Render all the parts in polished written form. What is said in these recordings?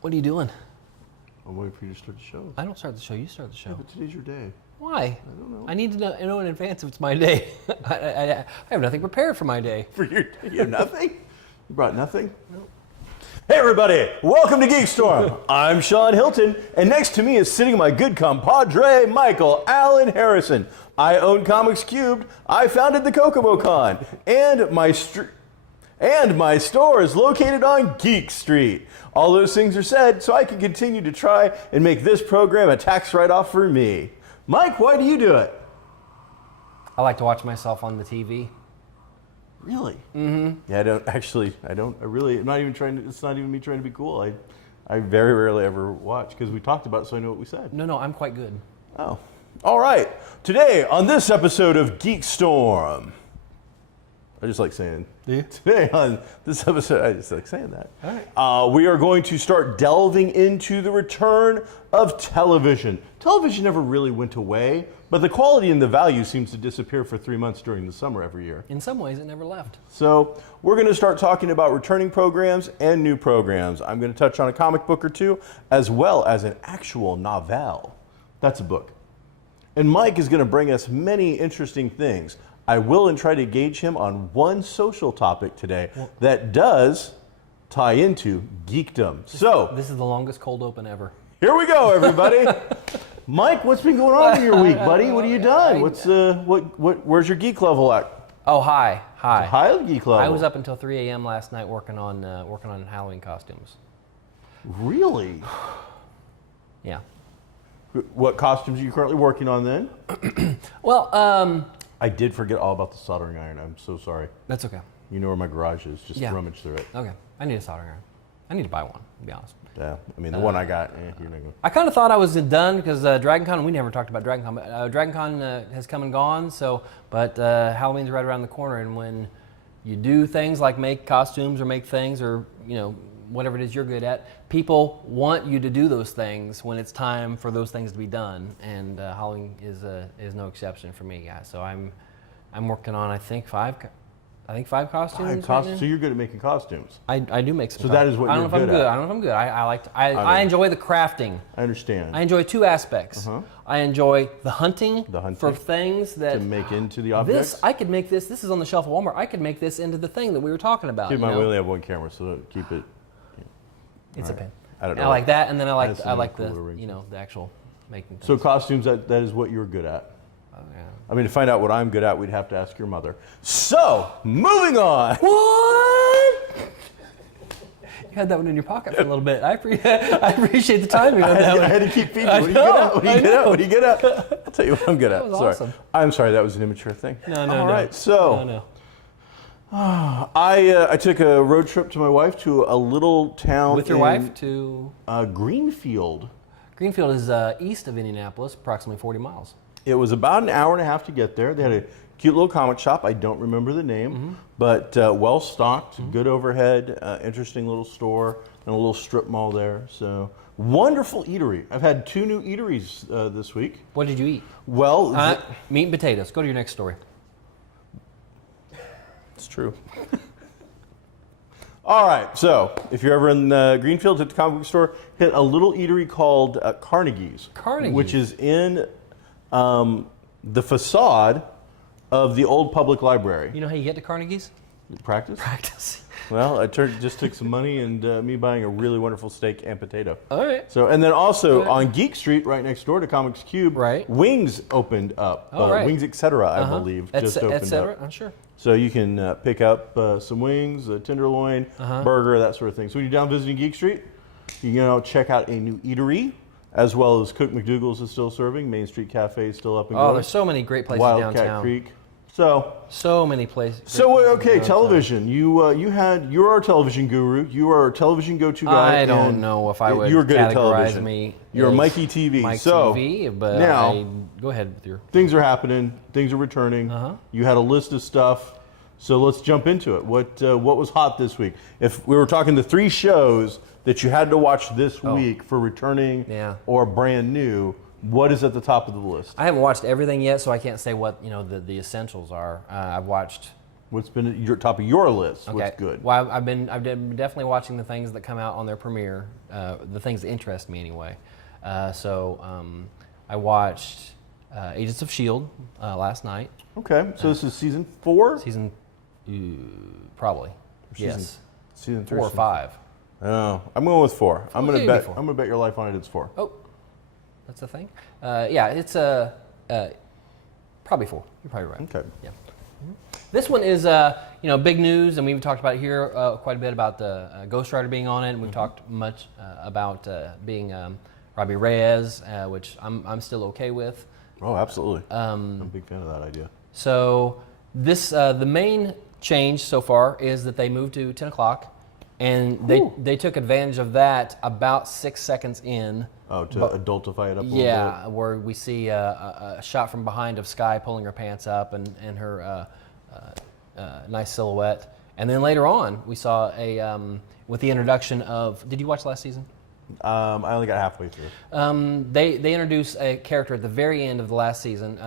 What are you doing? I'm waiting for you to start the show. I don't start the show. You start the show. Yeah, but today's your day. Why? I don't know. I need to know in advance if it's my day. I have nothing prepared for my day. For your day? You have nothing? You brought nothing? No. Hey everybody, welcome to GeekStorm. I'm Sean Hilton, and next to me is sitting my good compadre, Michael Allen Harrison. I own Comics Cubed, I founded the Kokomo Con, and my store is located on Geek Street. All those things are said so I can continue to try and make this program a tax write-off for me. Mike, why do you do it? I like to watch myself on the TV. Really? Mm-hmm. Yeah, I'm not even trying to, it's not even me trying to be cool. I very rarely ever watch because we talked about it so I know what we said. No, I'm quite good. Oh. All right. Today on this episode of GeekStorm, I just like saying, today on this episode, I just like saying that. All right. We are going to start delving into the return of television. Television never really went away, but the quality and the value seems to disappear for 3 months during the summer every year. In some ways, it never left. So we're going to start talking about returning programs and new programs. I'm going to touch on a comic book or two, as well as an actual novel. That's a book. And Mike is going to bring us many interesting things. I will and try to gauge him on one social topic today that does tie into geekdom. So this is the longest cold open ever. Here we go, everybody. Mike, what's been going on in your week, buddy? What have you done? Where's your geek level at? Oh, high. High geek level. I was up until 3 a.m. last night working on Halloween costumes. Really? Yeah. What costumes are you currently working on then? Well, I did forget all about the soldering iron. I'm so sorry. That's okay. You know where my garage is. Just rummage through it. Okay. I need a soldering iron. I need to buy one, to be honest. Yeah. I mean, the one I got, you're not going to. I kind of thought I was done because DragonCon, we never talked about DragonCon, but DragonCon has come and gone, but Halloween's right around the corner, and when you do things like make costumes or make things or, whatever it is you're good at, people want you to do those things when it's time for those things to be done, and Halloween is no exception for me, guys. So I'm working on I think five costumes. So you're good at making costumes. I do make some. So that is what you're good at. I don't know if I'm good. I enjoy the crafting. I understand. I enjoy two aspects. Uh-huh. I enjoy the hunting for things that to make into the objects. I could make this. This is on the shelf at Walmart. I could make this into the thing that we were talking about. Keep in mind, we only have one camera, so keep it. It's a pain. I don't know. I like that, and then I like the actual making things. So costumes, that is what you're good at. Oh, yeah. I mean, to find out what I'm good at, we'd have to ask your mother. So, moving on. What? You had that one in your pocket for a little bit. I appreciate the timing on that one. I had to keep feeding you. What are you good at? I'll tell you what I'm good at. That was sorry. awesome. I'm sorry, that was an immature thing. No. All right, so. No. I took a road trip to my wife to a little town. With your wife to? Greenfield. Greenfield is east of Indianapolis, approximately 40 miles. It was about an hour and a half to get there. They had a cute little comic shop. I don't remember the name, but well stocked, good overhead, interesting little store, and a little strip mall there. So wonderful eatery. I've had 2 new eateries this week. What did you eat? Well, meat and potatoes. Go to your next story. It's true. All right, so if you're ever in Greenfield at the comic book store, hit a little eatery called Carnegie's. Carnegie's. Which is in the facade of the old public library. You know how you get to Carnegie's? Practice? Practice. Well, I just took some money and me buying a really wonderful steak and potato. All right. So, and then also on Geek Street, right next door to Comics Cube, Wings opened up. Wings, etc., I believe, just opened up. I'm sure. So you can pick up some wings, a tenderloin, burger, that sort of thing. So when you're down visiting Geek Street, you can check out a new eatery, as well as Cook McDougal's is still serving. Main Street Cafe is still up and going. Oh, there's so many great places Wildcat downtown. Creek. So many places. So okay, television. You're our television guru. You are our television go-to guy. I don't know if I would you're good at categorize television. me. You're as Mikey TV. Mike so TV, but now go ahead with your things are happening. Things are returning. You had a list of stuff. So let's jump into it. What was hot this week? If we were talking the 3 shows that you had to watch this week for returning or brand new, what is at the top of the list? I haven't watched everything yet, so I can't say what the essentials are. I've watched. What's been at your top of your list? Okay. What's good? Well, I've been definitely watching the things that come out on their premiere, the things that interest me anyway. I watched Agents of S.H.I.E.L.D. Last night. Okay, so this is season 4? Season, probably. Yes. Season 4 or 5. Oh, I'm going with 4. I'm going to bet your life on it. It's 4. Oh. That's the thing. It's probably 4. You're probably right. Okay. Yeah. This one is big news, and we've talked about it here quite a bit about the Ghost Rider being on it, and we've talked much about being Robbie Reyes, which I'm still okay with. Oh, absolutely. I'm a big fan of that idea. So this the main change so far is that they moved to 10 o'clock, and they took advantage of that about 6 seconds in. Oh, to adultify it up a little bit? Yeah, where we see a shot from behind of Skye pulling her pants up and her nice silhouette. And then later on, we saw with the introduction of, did you watch last season? I only got halfway through. They introduced a character at the very end of the last season,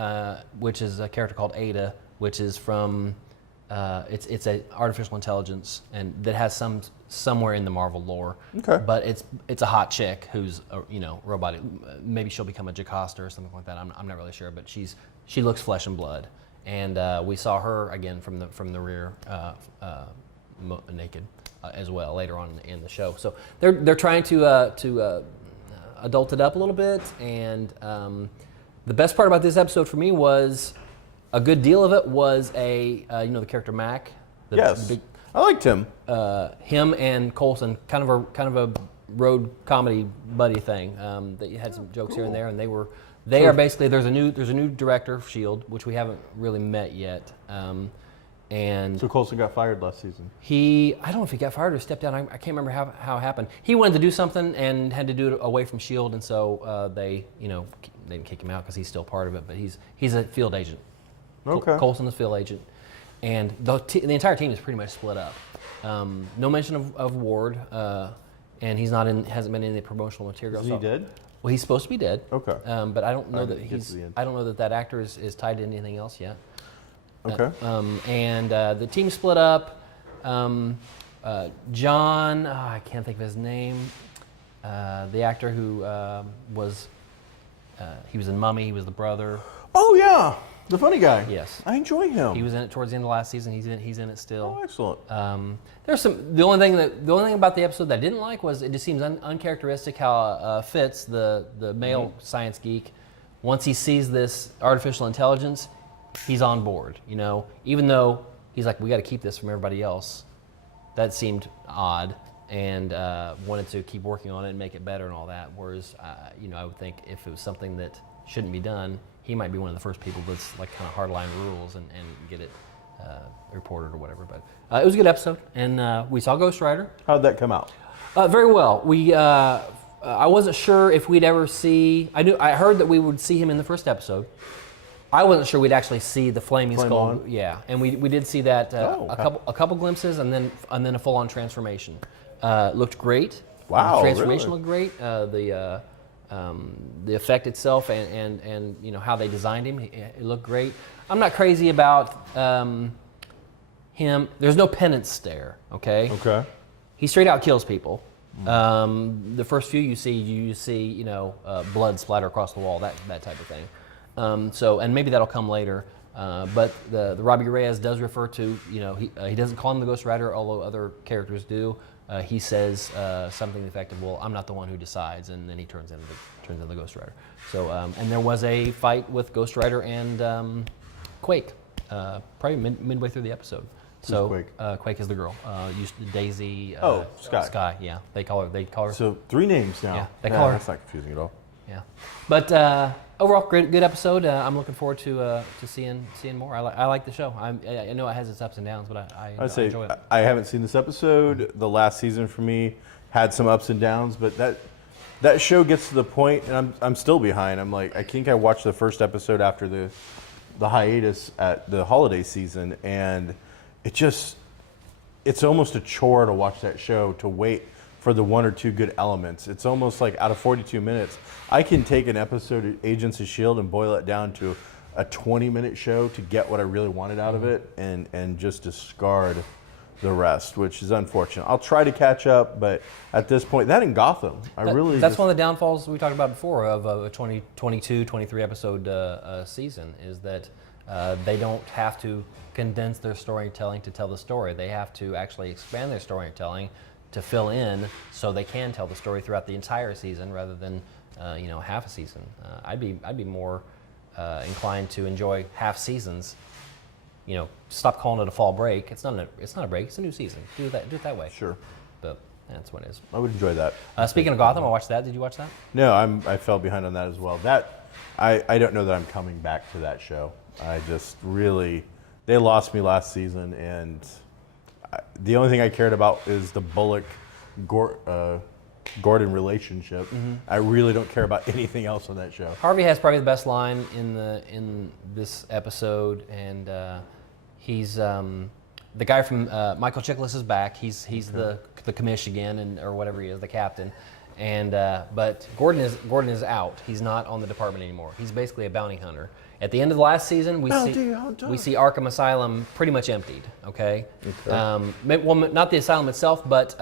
which is a character called Ada, which is from, it's a artificial intelligence and that has somewhere in the Marvel lore. Okay. But it's a hot chick who's robotic. Maybe she'll become a Jocasta or something like that. I'm not really sure, but she looks flesh and blood. And we saw her again from the rear, naked, as well later on in the show. So they're trying to adult it up a little bit. And the best part about this episode for me was a good deal of it was the character Mac. Yes. I liked him. Him and Coulson, kind of a road comedy buddy thing. That you had some jokes here and there, and they are basically there's a new director of S.H.I.E.L.D., which we haven't really met yet. And so Coulson got fired last season. I don't know if he got fired or stepped down. I can't remember how it happened. He wanted to do something and had to do it away from S.H.I.E.L.D., and so they didn't kick him out because he's still part of it, but he's a field agent. Okay. Coulson is field agent. And the entire team is pretty much split up. No mention of Ward, and hasn't been in the promotional material. Is he dead? Well, he's supposed to be dead. Okay. But I don't know I don't know that actor is tied to anything else yet. Okay. And the team split up. John, I can't think of his name. The actor who he was in Mummy. He was the brother. Oh yeah. The funny guy. Yes. I enjoy him. He was in it towards the end of last season. He's in it still. Oh, excellent. There's the only thing about the episode that I didn't like was it just seems uncharacteristic how Fitz, the male science geek, once he sees this artificial intelligence, he's on board. Even though he's like, we got to keep this from everybody else. That seemed odd, and wanted to keep working on it and make it better and all that. Whereas, I would think if it was something that shouldn't be done, he might be one of the first people that's like kind of hardline rules and get it reported or whatever. But it was a good episode, and we saw Ghost Rider. How'd that come out? Very well. I wasn't sure if we'd ever see. I heard that we would see him in the first episode. I wasn't sure we'd actually see the flaming skull. On. Yeah, and we did see that a couple glimpses, and then a full on transformation. Looked great. Wow, the transformation really? looked great. The effect itself and how they designed him, it looked great. I'm not crazy about him. There's no penance there, okay? Okay. He straight out kills people. The first few you see blood splatter across the wall, that type of thing. And maybe that'll come later. But the Robbie Reyes does refer to, he doesn't call him the Ghost Rider, although other characters do. He says something to the effect of, "Well, I'm not the one who decides," and then he turns into the Ghost Rider. So, and there was a fight with Ghost Rider and Quake, probably midway through the episode. So Quake? Quake is the girl. Daisy. Skye. Skye. Yeah, they call her. So 3 names now. Yeah, they call her. That's not confusing at all. Yeah, but overall, good episode. I'm looking forward to seeing more. I like the show. I know it has its ups and downs, but I enjoy it. I haven't seen this episode. The last season for me had some ups and downs, but that show gets to the point, and I'm still behind. I'm like, I think I watched the first episode after the hiatus at the holiday season, and it's almost a chore to watch that show, to wait for the one or two good elements. It's almost like out of 42 minutes, I can take an episode of Agents of S.H.I.E.L.D. and boil it down to a 20-minute show to get what I really wanted out of it, and just discard the rest, which is unfortunate. I'll try to catch up, but at this point, that in Gotham, that's one of the downfalls we talked about before of a 22, 23 episode season, is that they don't have to condense their storytelling to tell the story. They have to actually expand their storytelling to fill in, so they can tell the story throughout the entire season rather than half a season. I'd be more inclined to enjoy half seasons. Stop calling it a fall break. It's not a break. It's a new season. Do it that way. Sure. But that's what it is. I would enjoy that. Speaking of Gotham, I watched that. Did you watch that? No, I fell behind on that as well. I don't know that I'm coming back to that show. I just really, they lost me last season, and the only thing I cared about is the Bullock Gordon relationship. Mm-hmm. I really don't care about anything else on that show. Harvey has probably the best line in this episode, and he's the guy from Michael Chiklis is back. He's the commish again, or whatever he is, the captain. And but Gordon is out. He's not on the department anymore. He's basically a bounty hunter. At the end of the last season, we see Arkham Asylum pretty much emptied. Okay. Well, not the asylum itself, but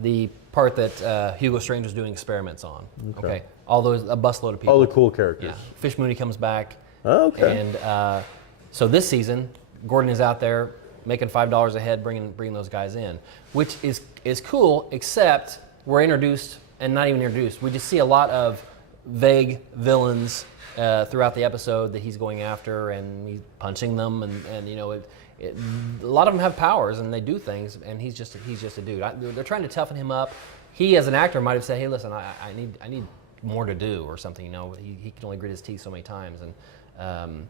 the part that Hugo Strange was doing experiments on. Okay. All those, a busload of people. All the cool characters. Yeah. Fish Mooney comes back. Oh, okay. And so this season, Gordon is out there making $5 a head, bringing those guys in, which is cool. Except we're introduced, and not even introduced. We just see a lot of vague villains throughout the episode that he's going after, and he's punching them, and a lot of them have powers and they do things, and he's just a dude. They're trying to toughen him up. He, as an actor, might have said, "Hey, listen, I need more to do," or something. He can only grit his teeth so many times. And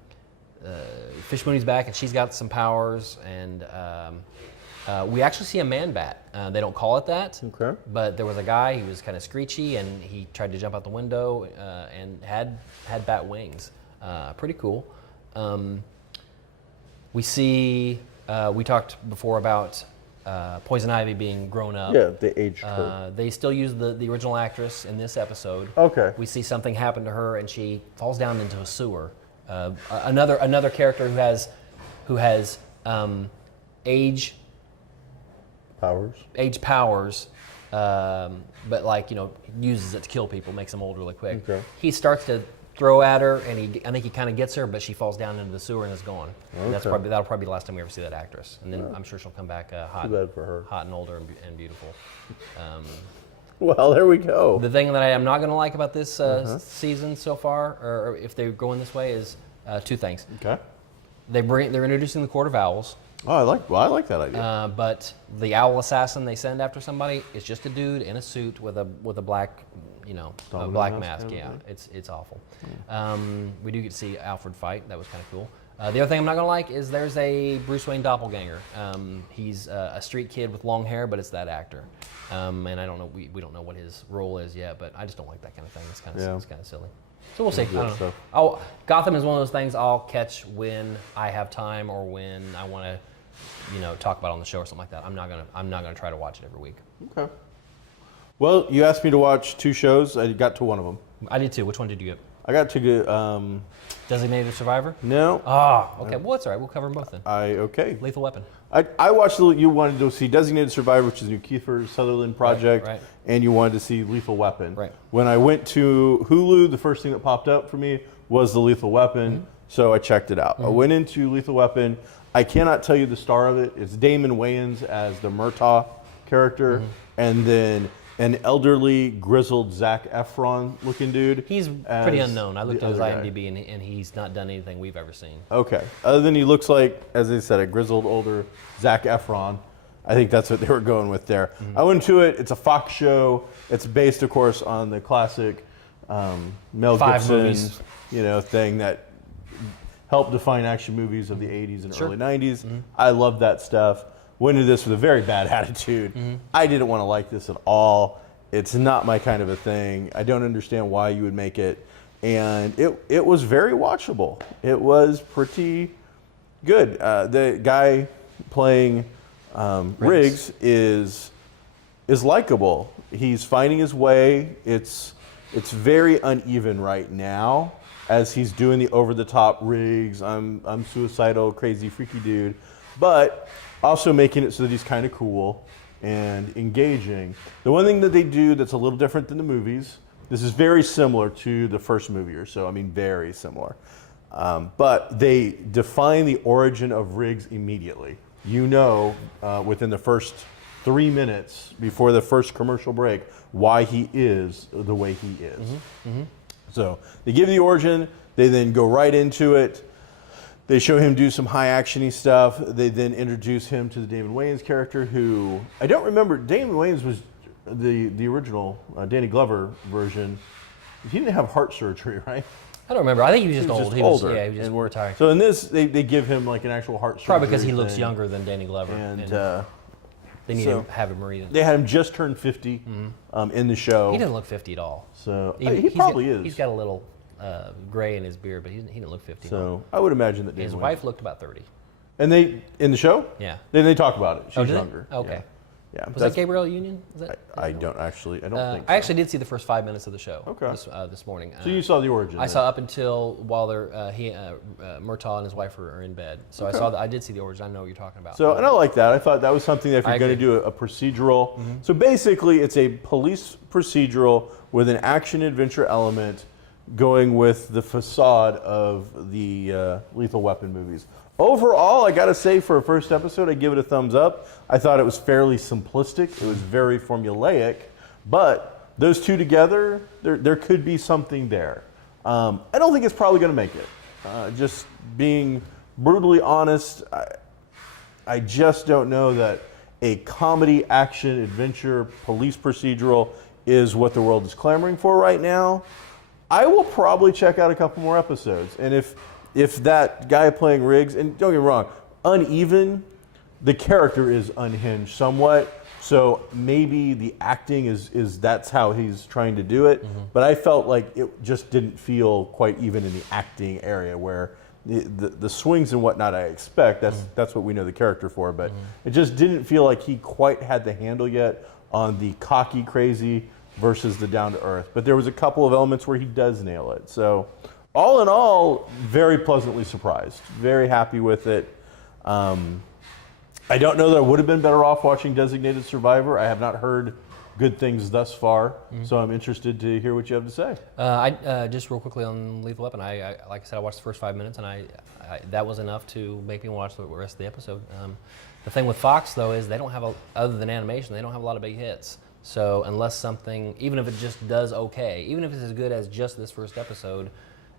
Fish Mooney's back, and she's got some powers, and we actually see a man bat. They don't call it that, but there was a guy. He was kind of screechy, and he tried to jump out the window and had bat wings. Pretty cool. We see. We talked before about Poison Ivy being grown up. Yeah, they aged her. They still use the original actress in this episode. Okay. We see something happen to her, and she falls down into a sewer. Another character who has age powers, but uses it to kill people, makes them old really quick. Okay. He starts to throw at her, and I think he kind of gets her, but she falls down into the sewer and is gone. Okay. And that'll probably be the last time we ever see that actress. And then I'm sure she'll come back hot. Too bad for her. Hot and older and beautiful. Well, there we go. The thing that I am not going to like about this season so far, or if they're going this way, is two things. Okay. They're introducing the Court of Owls. Oh, I like that idea. But the owl assassin they send after somebody is just a dude in a suit with a black, a black mask. Yeah, it's awful. We do get to see Alfred fight. That was kind of cool. The other thing I'm not gonna like is there's a Bruce Wayne doppelganger. He's a street kid with long hair, but it's that actor. And I don't know. We don't know what his role is yet, but I just don't like that kind of thing. It's kind of silly. So we'll see. I don't know. Gotham is one of those things I'll catch when I have time or when I want to, talk about it on the show or something like that. I'm not gonna try to watch it every week. Okay. Well, you asked me to watch two shows. I got to one of them. I did too. Which one did you get? I got to get. Designated Survivor? No. Okay. Well, that's all right. We'll cover them both then. Okay. Lethal Weapon. I watched. You wanted to see Designated Survivor, which is a new Kiefer Sutherland project, right. And you wanted to see Lethal Weapon. Right. When I went to Hulu, the first thing that popped up for me was the Lethal Weapon, so I checked it out. I went into Lethal Weapon. I cannot tell you the star of it. It's Damon Wayans as the Murtaugh character, and then an elderly, grizzled Zac Efron-looking dude. He's pretty unknown. I looked at his IMDb, and he's not done anything we've ever seen. Okay. Other than he looks like, as I said, a grizzled, older Zac Efron. I think that's what they were going with there. I went to it. It's a Fox show. It's based, of course, on the classic Mel 5 Gibson, movies. Thing that helped define action movies of the 80s and Sure. early 90s. I loved that stuff. Went into this with a very bad attitude. I didn't want to like this at all. It's not my kind of a thing. I don't understand why you would make it. And it was very watchable. It was pretty good. The guy playing Riggs is likable. He's finding his way. It's very uneven right now as he's doing the over-the-top Riggs. I'm suicidal, crazy, freaky dude, but also making it so that he's kind of cool and engaging. The one thing that they do that's a little different than the movies, this is very similar to the first movie or so. I mean, very similar. But they define the origin of Riggs immediately. Within the first 3 minutes before the first commercial break, why he is the way he is. So they give the origin, they then go right into it. They show him do some high actiony stuff. They then introduce him to the Damon Wayans character, who I don't remember. Damon Wayans was the original Danny Glover version. He didn't have heart surgery, right? I don't remember. I think he was just old. He was older. He was just retired. So in this, they give him like an actual heart surgery. Probably because he looks younger than Danny Glover. And they need to have him read it. They had him just turn 50 in the show. He doesn't look 50 at all. So he probably is. He's got a little gray in his beard, but he didn't look 50. So I would imagine that his wife looked about 30. And they in the show? Yeah. Then they talk about it. She's did younger. They? Okay. Yeah. Yeah, was that Gabrielle Union? Is that, I don't think so. I actually did see the first 5 minutes of the show. Okay. This morning. So you saw the origin? I saw up until while Murtaugh and his wife are in bed. So Okay. I did see the origin. I know what you're talking about. So and I like that. I thought that was something that if you're going to do a procedural. So basically, it's a police procedural with an action adventure element, going with the facade of the Lethal Weapon movies. Overall, I gotta say, for a first episode, I give it a thumbs up. I thought it was fairly simplistic. It was very formulaic, but those two together, there could be something there. I don't think it's probably gonna make it. Just being brutally honest, I just don't know that a comedy, action, adventure, police procedural is what the world is clamoring for right now. I will probably check out a couple more episodes, and if that guy playing Riggs, and don't get me wrong, uneven, the character is unhinged somewhat, so maybe the acting is that's how he's trying to do it, but I felt like it just didn't feel quite even in the acting area, where the swings and whatnot I expect, that's what we know the character for, but it just didn't feel like he quite had the handle yet on the cocky, crazy versus the down-to-earth. But there was a couple of elements where he does nail it. So all in all, very pleasantly surprised. Very happy with it. I don't know that I would have been better off watching Designated Survivor. I have not heard good things thus far, so I'm interested to hear what you have to say. I just real quickly on Lethal Weapon. I like I said, I watched the first 5 minutes, and I that was enough to make me watch the rest of the episode. The thing with Fox though is they don't have other than animation, they don't have a lot of big hits. So unless something, even if it just does okay, even if it's as good as just this first episode,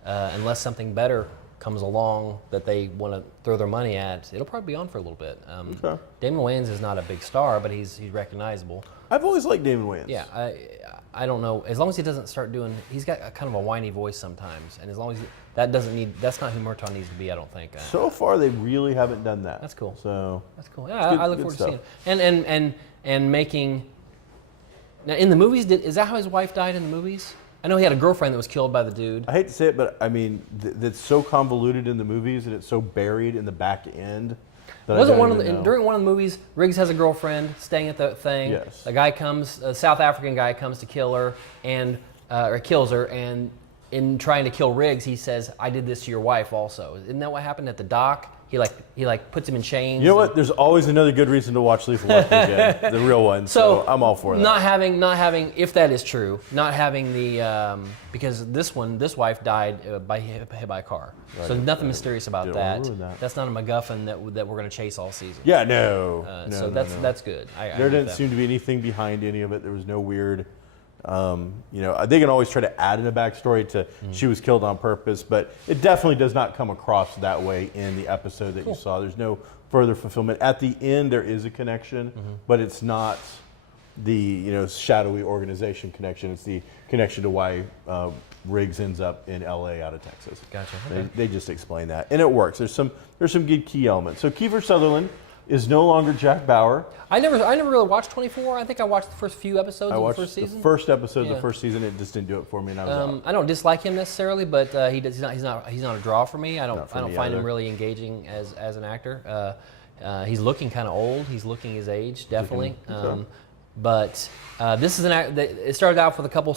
unless something better comes along that they want to throw their money at, it'll probably be on for a little bit. Okay. Damon Wayans is not a big star, but he's recognizable. I've always liked Damon Wayans. Yeah, I don't know. As long as he doesn't start doing, he's got a kind of a whiny voice sometimes, and as long as that's not who Murtaugh needs to be, I don't think. So far, they really haven't done that. That's cool. So that's cool. Yeah, I look forward to seeing it. And making. Now, in the movies, is that how his wife died in the movies? I know he had a girlfriend that was killed by the dude. I hate to say it, but I mean, that's so convoluted in the movies, and it's so buried in the back end. Wasn't during one of the movies, Riggs has a girlfriend staying at the thing. Yes. A South African guy comes to kill her or kills her, and in trying to kill Riggs, he says, "I did this to your wife also." Isn't that what happened at the dock? He puts him in chains. You know what? There's always another good reation to watch Lethal Weapon again, the real one. So I'm all for that. Not having, if that is true, not having the because this wife died hit by a car. Right. So nothing mysterious about that. That's not a MacGuffin that we're going to chase all season. Yeah, no. That's good. There didn't seem to be anything behind any of it. There was no weird. They can always try to add in a backstory to she was killed on purpose, but it definitely does not come across that way in the episode that you saw. There's no further fulfillment. At the end, there is a connection, but it's not the shadowy organization connection. It's the connection to why Riggs ends up in L.A. out of Texas. Gotcha. Okay. They just explain that, and it works. There's some good key elements. So Kiefer Sutherland is no longer Jack Bauer. I never really watched 24. I think I watched the first few episodes of the first season. The first episode of the first season. It just didn't do it for me, and I was out. I don't dislike him necessarily, but he's not a draw for me. I don't find him really engaging as an actor. He's looking kind of old. He's looking his age, definitely. But this is it started out with a couple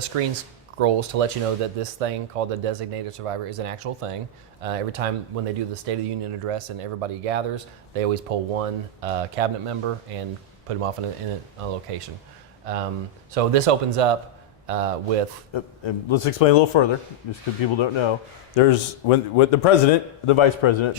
screen scrolls to let you know that this thing called the Designated Survivor is an actual thing. Every time when they do the State of the Union address and everybody gathers, they always pull one cabinet member and put them off in a location. So this opens up with... And let's explain a little further, just because people don't know. There's with the president, the vice president,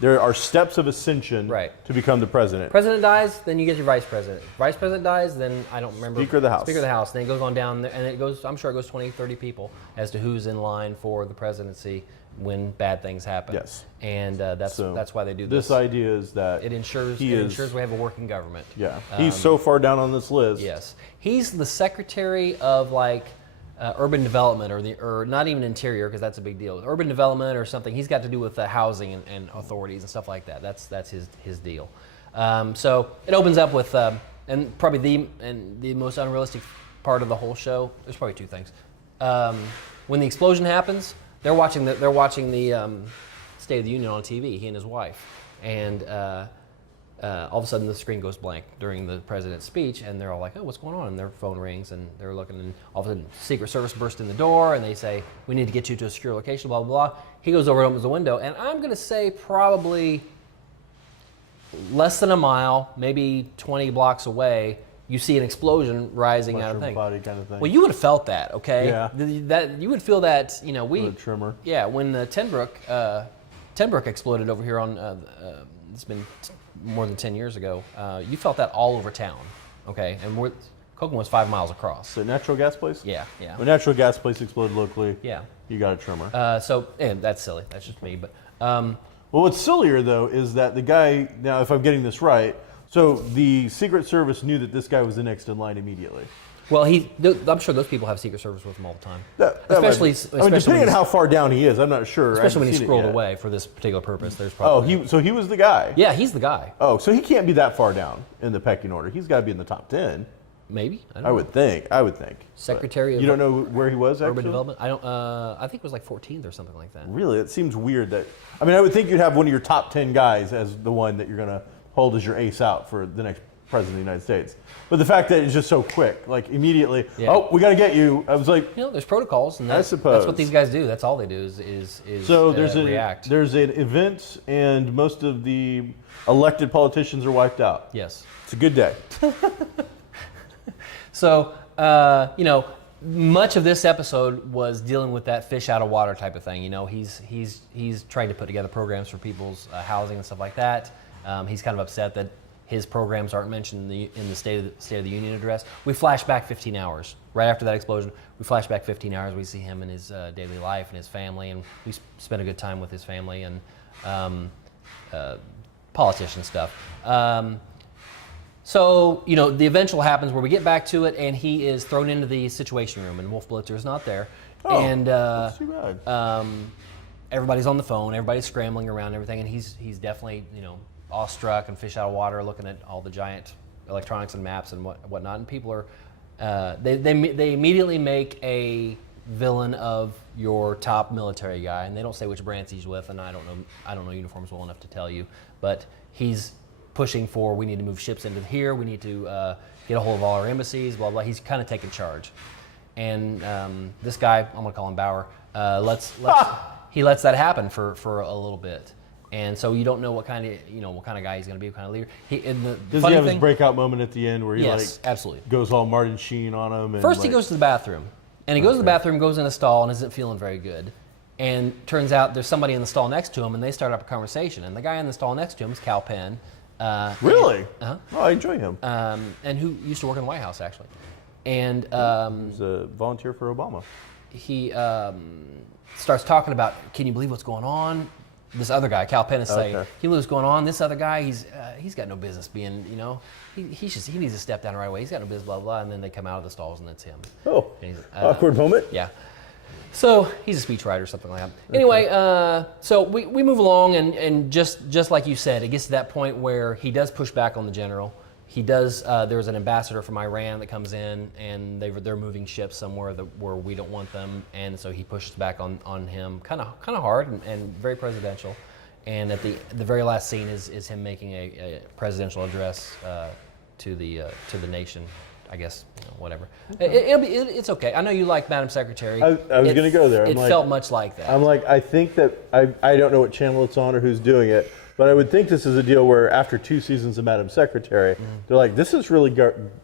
there are steps of ascension to become the president. President dies, then you get your vice president. Vice president dies, then I don't remember. Speaker of the House. Speaker of the House. Then it goes on down, and it goes. I'm sure it goes 20, 30 people as to who's in line for the presidency when bad things happen. Yes. And that's why they do this. This idea is that it ensures we have a working government. Yeah. He's so far down on this list. Yes. He's the secretary of urban development or not even interior, because that's a big deal. Urban development or something. He's got to do with the housing and authorities and stuff like that. That's his deal. So it opens up with and probably the most unrealistic part of the whole show. There's probably two things. When the explosion happens, they're watching the State of the Union on TV. He and his wife, and all of a sudden the screen goes blank during the president's speech, and they're all like, "Oh, what's going on?" And their phone rings, and they're looking, and all of a sudden Secret Service bursts in the door, and they say, "We need to get you to a secure location." Blah blah blah. He goes over and opens the window, and I'm going to say probably less than a mile, maybe 20 blocks away, you see an explosion rising out of the thing. Body kind of thing. Well, you would have felt that, okay? Yeah. That you would feel that, With a tremor. Yeah, when the Tenbrook exploded over here on, it's been more than 10 years ago. You felt that all over town, okay? And Kokomo was 5 miles across. The natural gas place? Yeah. When natural gas place exploded locally, yeah, you got a tremor. And that's silly. That's just me. But well, what's sillier though is that the guy. Now, if I'm getting this right, so the Secret Service knew that this guy was the next in line immediately. Well, I'm sure those people have Secret Service with them all the time. Especially depending on how far down he is, I'm not sure. Especially when he scrolled away for this particular purpose. There's probably. So he was the guy. Yeah, he's the guy. Oh, so he can't be that far down in the pecking order. He's got to be in the top 10. Maybe. I would think. Secretary of. You don't know where he was actually? Urban Development. I don't. I think it was like 14th or something like that. Really, it seems weird that. I mean, I would think you'd have one of your top 10 guys as the one that you're going to hold as your ace out for the next president of the United States. But the fact that it's just so quick, like immediately, oh, we got to get you. I was like, there's protocols, and I suppose that's what these guys do. That's all they do is so there's react. There's an event, and most of the elected politicians are wiped out. Yes, it's a good day. So much of this episode was dealing with that fish out of water type of thing. He's trying to put together programs for people's housing and stuff like that. He's kind of upset that his programs aren't mentioned in the State of the Union address. We flash back 15 hours. Right after that explosion, we flash back 15 hours. We see him in his daily life and his family, and we spend a good time with his family and politician stuff. So, the eventual happens where we get back to it, and he is thrown into the Situation Room, and Wolf Blitzer is not there. Oh, and that's too bad. Everybody's on the phone, everybody's scrambling around and everything, and he's definitely, awestruck and fish out of water, looking at all the giant electronics and maps and whatnot. And people are, they immediately make a villain of your top military guy, and they don't say which branch he's with, and I don't know uniforms well enough to tell you, but he's pushing for, we need to move ships into here, we need to get a hold of all our embassies, blah blah. He's kind of taking charge, and this guy, I'm gonna call him Bauer, he lets that happen for a little bit. And so you don't know what kind of guy he's going to be, what kind of leader. Does he have his breakout moment at the end where he absolutely goes all Martin Sheen on him? And First he goes to the bathroom, and he goes to the bathroom, goes in a stall, and isn't feeling very good. And turns out there's somebody in the stall next to him, and they start up a conversation. And the guy in the stall next to him is Cal Penn. Really? Oh, I enjoy him. And who used to work in the White House actually. And he's a volunteer for Obama. He starts talking about, can you believe what's going on? this other guy, Cal Penn, is saying, Okay. he knew what's going on. This other guy, he's got no business being, he needs to step down right away. He's got no business, blah, blah. And then they come out of the stalls and it's him. Oh, And he's, awkward moment. Yeah. So he's a speechwriter or something like that. Anyway, so we move along, and just like you said, it gets to that point where he does push back on the general. He does. There's an ambassador from Iran that comes in, and they're moving ships somewhere where we don't want them, and so he pushes back on him, kind of hard and very presidential. And at the very last scene is him making a presidential address to the nation. I guess whatever. It's okay. I know you like Madam Secretary. I was going to go there. It felt much like that. I'm like, I think that I don't know what channel it's on or who's doing it, but I would think this is a deal where after 2 seasons of Madam Secretary, they're like, this is really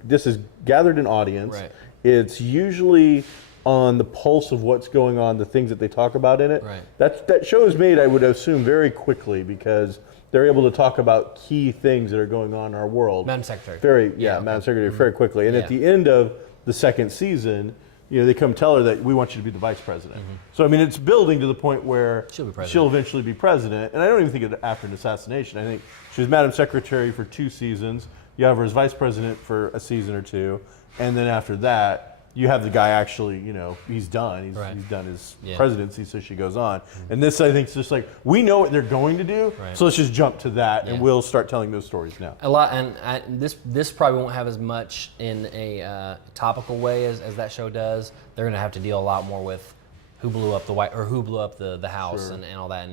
this is gathered an audience. Right. It's usually on the pulse of what's going on, the things that they talk about in it. Right. That show is made, I would assume, very quickly because they're able to talk about key things that are going on in our world. Madam Secretary. Madam Secretary, very quickly. And at the end of the 2nd season, they come tell her that we want you to be the vice president. So, I mean, it's building to the point where she'll eventually be president. And I don't even think it after an assassination. I think she was Madam Secretary for 2 seasons. You have her as vice president for a season or 2. And then after that, you have the guy actually, he's done. He's done his presidency, so she goes on. And this, I think, is just like, we know what they're going to do, so let's just jump to that, and we'll start telling those stories now. A lot, and this probably won't have as much in a topical way as that show does. They're going to have to deal a lot more with who blew up who blew up the house and all that,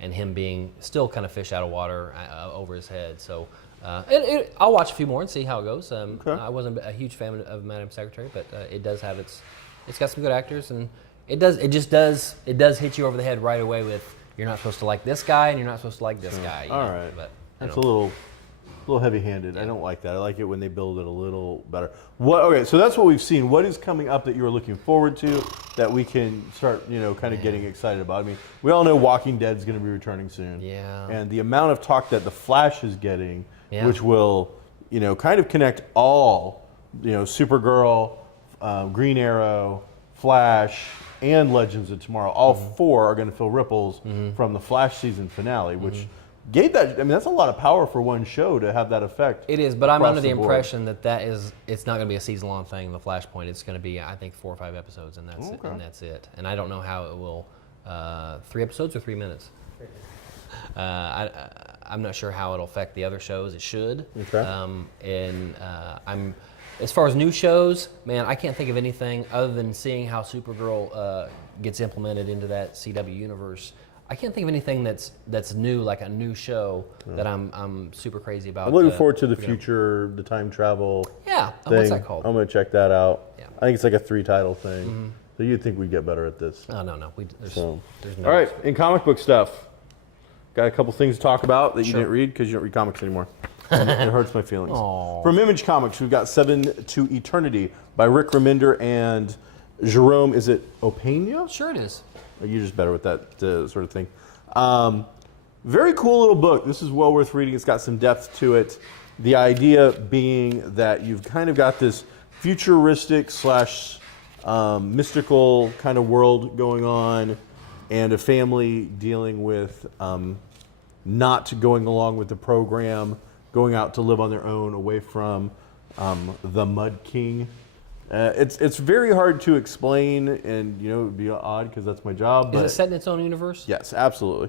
and him being still kind of fish out of water over his head. So. I'll watch a few more and see how it goes. I wasn't a huge fan of Madam Secretary, but it does have it's got some good actors, and it does hit you over the head right away with you're not supposed to like this guy and you're not supposed to like this guy. All right, but that's a little heavy-handed. I don't like that. I like it when they build it a little better. Okay, so that's what we've seen. What is coming up that you are looking forward to that we can start, kind of getting excited about? I mean, we all know Walking Dead is going to be returning soon. Yeah. And the amount of talk that The Flash is getting, which will, kind of connect all, Supergirl, Green Arrow, Flash, and Legends of Tomorrow. All 4 are going to feel ripples from the Flash season finale, which gave that. I mean, that's a lot of power for one show to have that effect. It is, but I'm under the impression that it's not going to be a season-long thing. The Flashpoint, it's going to be, I think, 4 or 5 episodes, and that's it. And that's it. And I don't know how it will. 3 episodes or 3 minutes. I'm not sure how it'll affect the other shows. It should. Okay. I'm as far as new shows, man, I can't think of anything other than seeing how Supergirl gets implemented into that CW universe. I can't think of anything that's new, like a new show that I'm super crazy about. I'm looking forward to the future, the time travel. Yeah, thing. What's that called? I'm going to check that out. Yeah. I think it's like a 3-title thing. So you'd think we'd get better at this. Oh, no. There's no. All right, in comic book stuff, got a couple things to talk about that you didn't read because you don't read comics anymore. It hurts my feelings. Aww. From Image Comics, we've got 7 to Eternity by Rick Remender and Jerome, is it Opeña? Sure it is. You're just better with that sort of thing. Very cool little book. This is well worth reading. It's got some depth to it. The idea being that you've kind of got this futuristic / mystical kind of world going on, and a family dealing with not going along with the program, going out to live on their own away from the Mud King. It's very hard to explain, and it would be odd because that's my job. Is it set in its own universe? Yes, absolutely.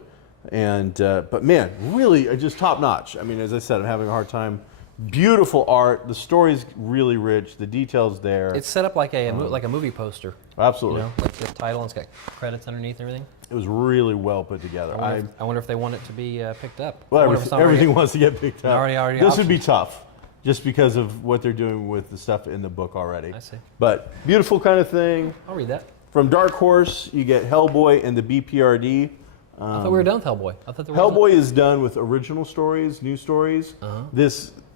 And but man, really, just top notch. I mean, as I said, I'm having a hard time. Beautiful art. The story's really rich. The details there. It's set up like a movie poster. Absolutely. Like the title, and it's got credits underneath and everything. It was really well put together. I wonder if they want it to be picked up. Well, everything wants to get picked up. Already this would be tough, just because of what they're doing with the stuff in the book already. I see. But beautiful kind of thing. I'll read that. From Dark Horse, you get Hellboy and the BPRD. I thought we were done with Hellboy. Hellboy is done with original stories, new stories.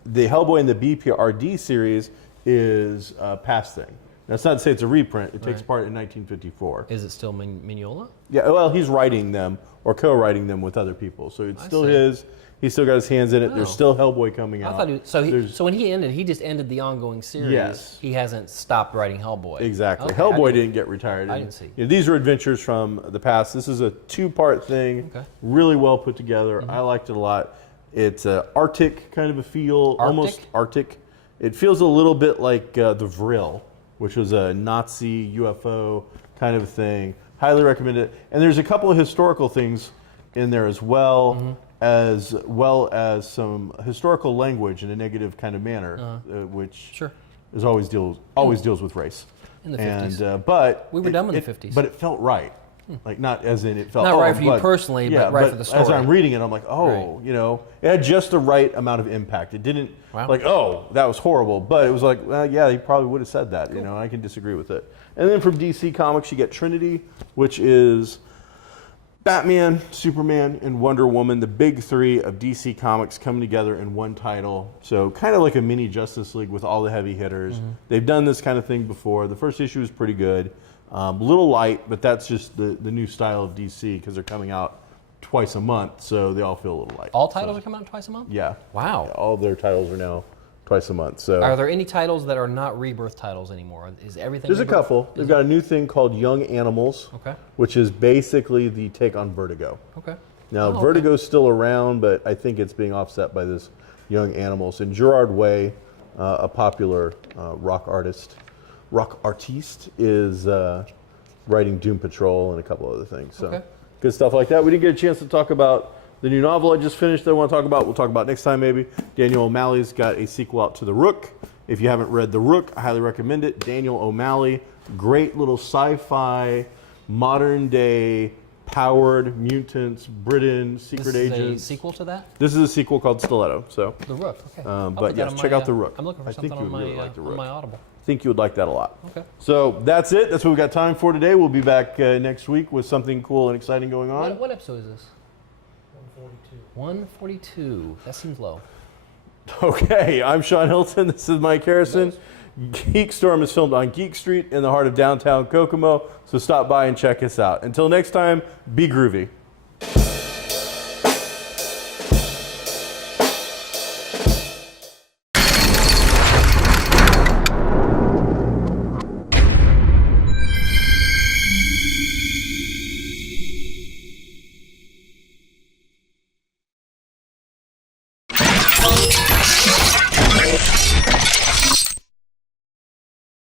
The Hellboy and the BPRD series is a past thing. That's not to say it's a reprint. It takes part in 1954. Is it still Mignola? Yeah, well, he's writing them or co-writing them with other people. So it's still his. He's still got his hands in it. Oh. There's still Hellboy coming out. I thought so when he just ended the ongoing series. Yes. He hasn't stopped writing Hellboy. Exactly. Okay, Hellboy didn't get retired. I didn't see. These are adventures from the past. This is a 2-part thing. Okay. Really well put together. I liked it a lot. It's an Arctic kind of a feel, almost Arctic. It feels a little bit like the Vril, which was a Nazi UFO kind of thing. Highly recommend it. And there's a couple of historical things in there as well as some historical language in a negative kind of manner, which is always deals with race. In the 50s. But we were done in the 50s. But it felt right. Like, not as in it felt not right for you personally, but right for the story. As I'm reading it, I'm like, it had just the right amount of impact. It didn't that was horrible, but it was like, well, yeah, he probably would have said that. Cool. I can disagree with it. And then from DC Comics, you get Trinity, which is Batman, Superman, and Wonder Woman, the big 3 of DC Comics coming together in one title. So kind of like a mini Justice League with all the heavy hitters. They've done this kind of thing before. The first issue was pretty good. Little light, but that's just the new style of DC because they're coming out twice a month, so they all feel a little light. All titles are coming out twice a month? Yeah. Wow. Yeah, all their titles are now twice a month. So are there any titles that are not Rebirth titles anymore? Is everything There's Rebirth? A couple. They've got a new thing called Young Animals, which is basically the take on Vertigo. Okay. Now, Vertigo's still around, but I think it's being offset by this Young Animals. And Gerard Way, a popular rock artiste, is writing Doom Patrol and a couple other things. So good stuff like that. We didn't get a chance to talk about the new novel I just finished that I want to talk about. We'll talk about next time maybe. Daniel O'Malley's got a sequel out to The Rook. If you haven't read The Rook, I highly recommend it. Daniel O'Malley, great little sci-fi, modern day, powered mutants, Britain, secret agents. This is a sequel to that? This is a sequel called Stiletto. So The Rook, okay. But yes, check out The Rook. I'm looking for something on my Audible. I think you would like that a lot. Okay. So that's it. That's what we've got time for today. We'll be back next week with something cool and exciting going on. What episode is this? 142. That seems low. Okay, I'm Sean Hilton. This is Mike Harrison. GeekStorm is filmed on Geek Street in the heart of downtown Kokomo, so stop by and check us out. Until next time, be groovy.